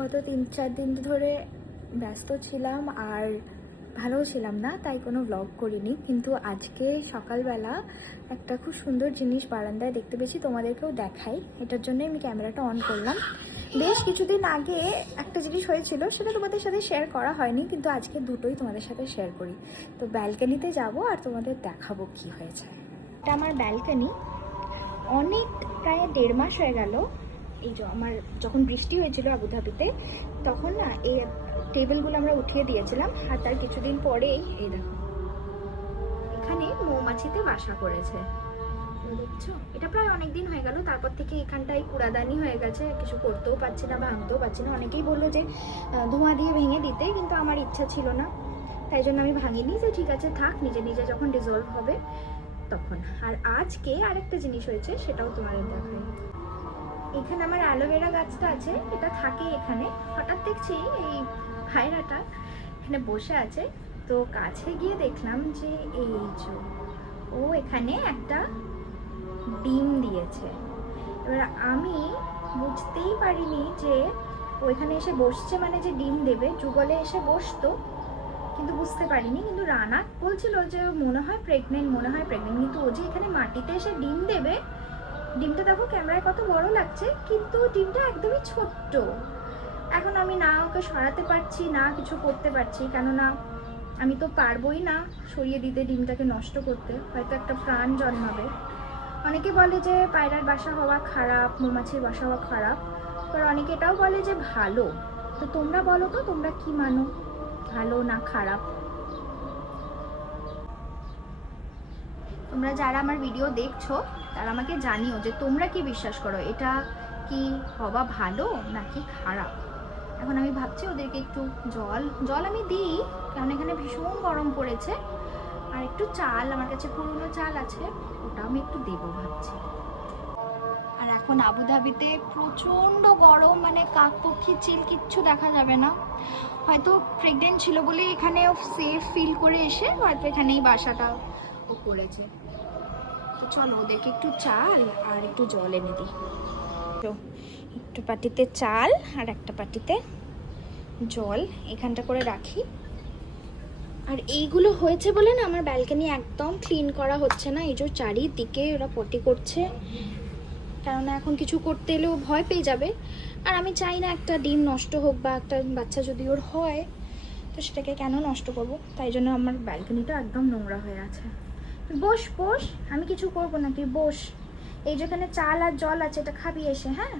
গত 3-4 দিন ধরে ব্যস্ত ছিলাম আর ভালোও ছিলাম না, তাই কোনো ব্লগ করিনি। কিন্তু আজকে সকালবেলা একটা খুব সুন্দর জিনিস বারান্দায় দেখতে পেয়েছি, তোমাদেরকেও দেখাই। এটার জন্যই আমি ক্যামেরাটা অন করলাম। বেশ কিছুদিন আগে একটা জিনিস হয়েছিল, সেটা তোমাদের সাথে শেয়ার করা হয়নি, কিন্তু আজকে দুটোই তোমাদের সাথে শেয়ার করি। তো ব্যালকনিতে যাব আর তোমাদের দেখাবো কি হয়েছে। এটা আমার ব্যালকনি। অনেক প্রায় 1.5 মাস হয়ে গেল এই যে আমার যখন বৃষ্টি হয়েছিল আবুধাবিতে, তখন না এই টেবিলগুলো আমরা উঠিয়ে দিয়েছিলাম। আর তার কিছুদিন পরেই এই দেখো এখানে মৌমাছিতে বাসা করেছে, দেখছো? এটা প্রায় অনেক দিন হয়ে গেল। তারপর থেকে এখানটায় কুড়াদানি হয়ে গেছে, কিছু করতেও পারছি না, ভাঙতেও পারছি না। অনেকেই বললো যে ধোঁয়া দিয়ে ভেঙে দিতে, কিন্তু আমার ইচ্ছা ছিল না, তাই জন্য আমি ভাঙিনি। যে ঠিক আছে থাক, নিজে নিজে যখন ডিজলভ হবে তখন। আর আজকে আরেকটা জিনিস হয়েছে, সেটাও তোমাদের দেখাই। এখানে আমার অ্যালোভেরা গাছটা আছে, এটা থাকে এখানে। হঠাৎ দেখছি এই ভাইরাটা এখানে বসে আছে, তো কাছে গিয়ে দেখলাম যে এই যে ও এখানে একটা ডিম দিয়েছে। এবার আমি বুঝতেই পারিনি যে ও এখানে এসে বসছে মানে যে ডিম দেবে। যুগলে এসে বসতো, কিন্তু বুঝতে পারিনি। কিন্তু রানা বলছিল যে মনে হয় প্রেগনেন্ট, মনে হয় প্রেগনেন্ট, কিন্তু ও যে এখানে মাটিতে এসে ডিম দেবে। ডিমটা দেখো ক্যামেরায় কত বড় লাগছে, কিন্তু ডিমটা একদমই ছোট্ট। এখন আমি না ওকে সরাতে পারছি না কিছু করতে পারছি, কেননা আমি তো পারবোই না সরিয়ে দিতে, ডিমটাকে নষ্ট করতে। হয়তো একটা প্রাণ জন্মাবে। অনেকে বলে যে পায়রার বাসা হওয়া খারাপ, মৌমাছির বাসা হওয়া খারাপ, আর অনেকে এটাও বলে যে ভালো। তো তোমরা বলো তো, তোমরা কি মানো, ভালো না খারাপ? তোমরা যারা আমার ভিডিও দেখছো তারা আমাকে জানিও যে তোমরা কি বিশ্বাস করো, এটা কি হওয়া ভালো নাকি খারাপ। এখন আমি ভাবছি ওদেরকে একটু জল আমি দিই, কারণ এখানে ভীষণ গরম পড়েছে। আর একটু চাল, আমার কাছে পুরনো চাল আছে, ওটা আমি একটু দেবো ভাবছি। আর এখন আবুধাবিতে প্রচণ্ড গরম, মানে কাকপক্ষী চিল কিচ্ছু দেখা যাবে না। হয়তো প্রেগনেন্ট ছিল বলেই এখানে সেফ ফিল করে এসে হয়তো এখানেই বাসাটা ও করেছে। তো চলো ওদেরকে একটু চাল আর একটু জল এনে দিই। তো একটু পাটিতে চাল আর একটা পাটিতে জল এখানটা করে রাখি। আর এইগুলো হয়েছে বলে না আমার ব্যালকনি একদম ক্লিন করা হচ্ছে না। এই যে চারিদিকে ওরা পটি করছে, কেননা এখন কিছু করতে এলেও ভয় পেয়ে যাবে। আর আমি চাই না একটা ডিম নষ্ট হোক, বা একটা বাচ্চা যদি ওর হয় তো সেটাকে কেন নষ্ট করব। তাই জন্য আমার ব্যালকনিটা একদম নোংরা হয়ে আছে। বস, আমি কিছু করবো না, তুই বস। এই যেখানে চাল আর জল আছে, এটা খাবি এসে, হ্যাঁ?